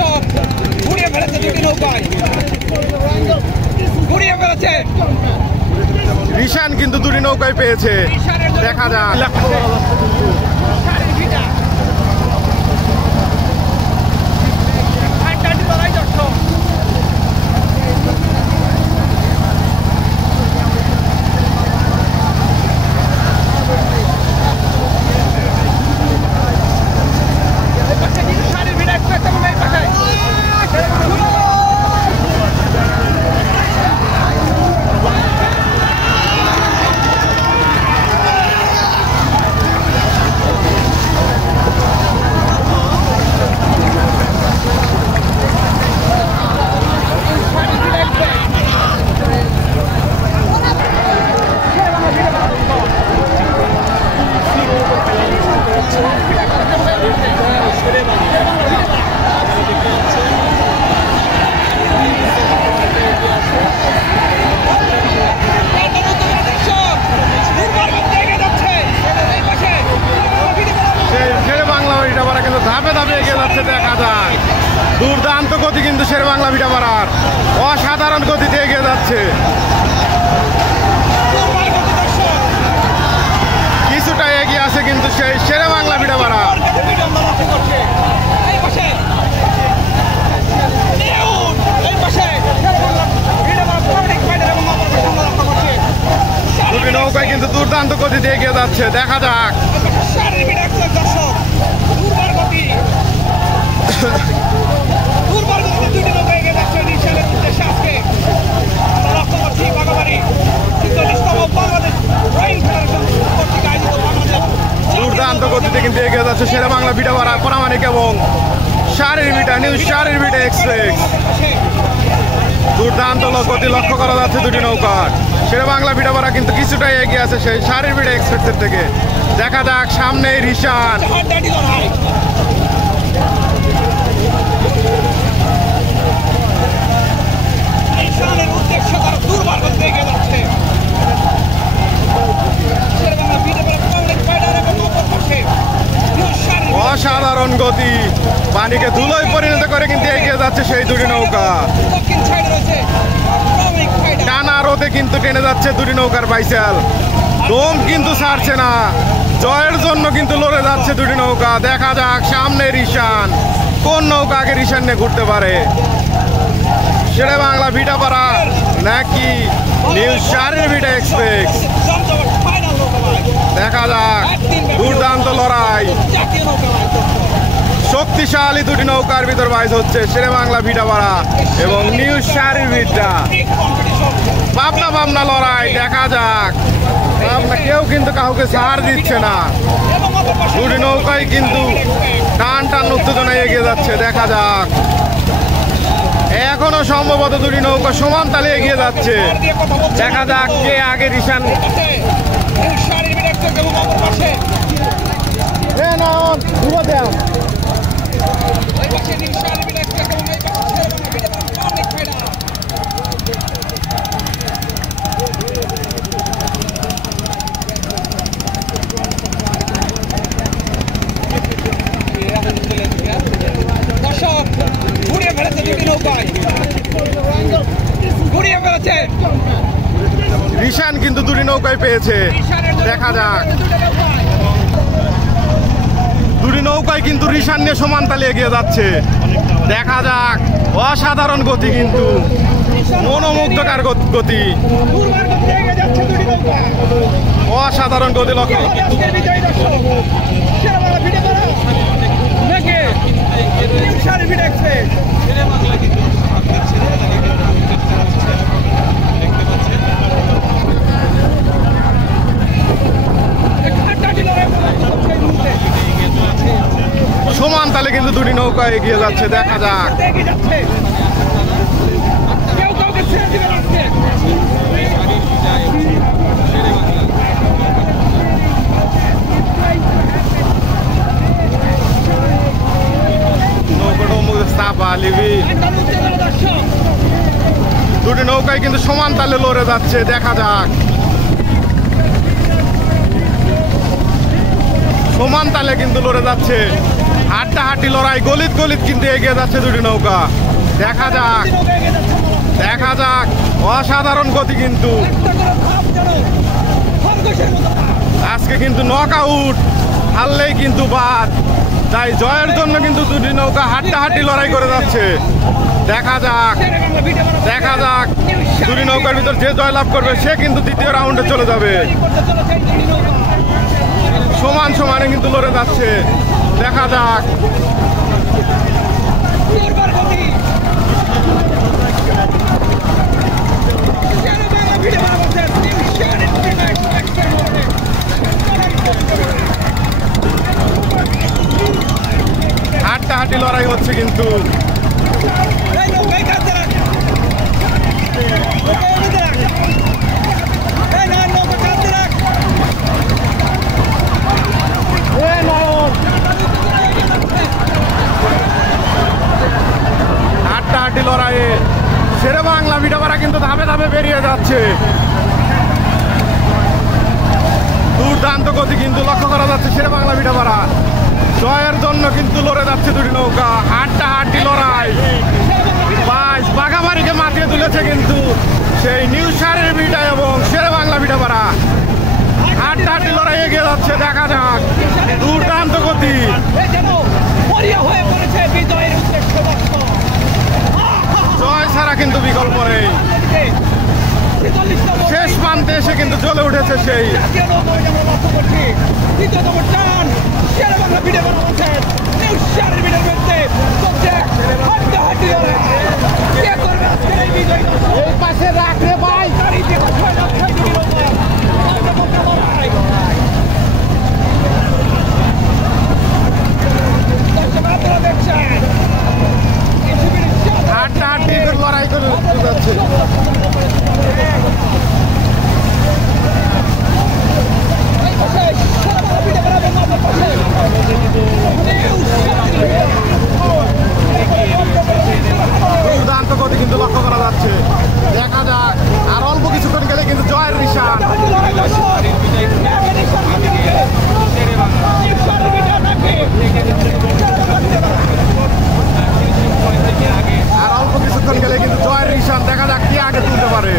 দর্শক ঘুরিয়ে ফেলেছে দুটি নৌকায়, ঘুরিয়ে ফেলেছে। রিশান কিন্তু দুটি নৌকায় পেয়েছে, দেখা যাক। ধাপে ধাপে এগিয়ে যাচ্ছে, দেখা যায়। দুর্দান্ত গতি কিন্তু শের বাংলা ভিটাপাড়ার, অসাধারণ গতিতে এগিয়ে যাচ্ছে। কিছুটা এগিয়ে আছে কিন্তু সেই শেরে বাংলা ভিটাপাড়া। দুটি নৌকায় কিন্তু দুর্দান্ত গতিতে এগিয়ে যাচ্ছে, দেখা যাক। দুর্দান্ত গতিতে কিন্তু এগিয়ে যাচ্ছে শেরে বাংলা ভিটাপাড়া প্রামাণিক এবং শারীর ভিটা নিউজ শারীর ভিটা এক্সপ্রেস। দুর্দান্ত গতি লক্ষ্য করা যাচ্ছে দুটি নৌকা। শেরে বাংলা ভিটাপাড়া কিন্তু কিছুটা এগিয়ে আছে সেই শারীর ভিটা এক্সপ্রেসের থেকে, দেখা যাক। সামনে রিশান, অসাধারণ গতি, পানিকে ধুলোয় পরিণত করে কিন্তু এগিয়ে যাচ্ছে সেই দুটি নৌকা। টানা রোদে কিন্তু টেনে যাচ্ছে দুটি নৌকার বাইসাল, দম কিন্তু ছাড়ছে না। জয়ের জন্য কিন্তু লড়ে যাচ্ছে দুটি নৌকা, দেখা যাক। সামনে রিশান, কোন নৌকা আগে রিশান নিয়ে ঘুরতে পারে? শেরে বাংলা ভিটাপাড়া নাকি নিউজ শারীর ভিটা এক্সপ্রেস? দেখা যাক। দুর্দান্ত লড়াই, শক্তিশালী দুটি নৌকার ভিতর বাইজ হচ্ছে শেরে বাংলা ভিটাপাড়া এবং নিউজ শারীর ভিটা। পাবনা লড়াই, দেখা যাক। কেউ কিন্তু কাউকে ছাড় দিচ্ছে না, দুটি নৌকায় কিন্তু টান টান উত্তেজনায় এগিয়ে যাচ্ছে, দেখা যাক। এখনো সম্ভবত দুটি নৌকা সমান তালে এগিয়ে যাচ্ছে, দেখা যাক কে আগে রিশান। দর্শক ঘুরিয়ে ফেলেছে দুটি নৌকায়, ঘুরিয়ে ফেলেছে। রিশান কিন্তু দুটি নৌকায় পেয়েছে, দেখা যাক। দুটি নৌকায় কিন্তু রিশান নিয়ে সমান তালে এগিয়ে যাচ্ছে, দেখা যাক। অসাধারণ গতি, কিন্তু মনোমুগ্ধকর গতি, অসাধারণ গতি লক্ষ্য। সমান তালে কিন্তু দুটি নৌকা এগিয়ে যাচ্ছে, দেখা যাক। দুটি নৌকায় কিন্তু সমান তালে লড়ে যাচ্ছে, দেখা যাক। সমান তালে কিন্তু লড়ে যাচ্ছে। হাড্ডাহাড্ডি লড়াই, গলিত গলিত কিন্তু এগিয়ে যাচ্ছে দুটি নৌকা। দেখা যাক, দেখা যাক, অসাধারণ গতি কিন্তু আজকে কিন্তু নক আউট, হারলেই কিন্তু বাদ। তাই জয়ের জন্য কিন্তু দুটি নৌকা হাড্ডাহাড্ডি লড়াই করে যাচ্ছে। দেখা যাক, দেখা যাক, দুটি নৌকার ভিতর যে জয়লাভ করবে সে কিন্তু দ্বিতীয় রাউন্ডে চলে যাবে। সমান সমানে কিন্তু লড়ে যাচ্ছে। দেখা যাক, হাড্ডাহাড্ডি লড়াই হচ্ছে কিন্তু। হাড্ডাহাড্ডি লড়াইয়ে শেরে বাংলা ভিটাপাড়া কিন্তু ধাপে ধাপে বেরিয়ে যাচ্ছে। দুর্দান্ত গতি কিন্তু লক্ষ্য করা যাচ্ছে শেরে বাংলা ভিটাপাড়া। জয়ের জন্য কিন্তু লড়ে যাচ্ছে দুটি নৌকা, হাড্ডাহাড্ডি লড়াই। বাঘাবাড়িকে মাতিয়ে তুলেছে কিন্তু সেই নিউ সারের ভিটা এবং শেরে বাংলা ভিটাপাড়া। হাড্ডাহাড্ডি লড়াই এগিয়ে যাচ্ছে। দেখা যাক, দুর্দান্ত গতি। জয় ছাড়া কিন্তু বিকল্প নেই। শেষ প্রান্তে এসে কিন্তু জ্বলে উঠেছে সেই পাশে রাখলে ভাই হাড্ডাহাড্ডি লড়াই করে যাচ্ছে। দুর্দান্ত গতি কিন্তু লক্ষ্য করা যাচ্ছে। দেখা যাক, আর অল্প কিছুক্ষণ গেলে কিন্তু জয়ের নিশান। আর অল্প কিছুক্ষণ গেলে কিন্তু জয়ের নিশান। দেখা যাক কি আগে তুলতে পারে।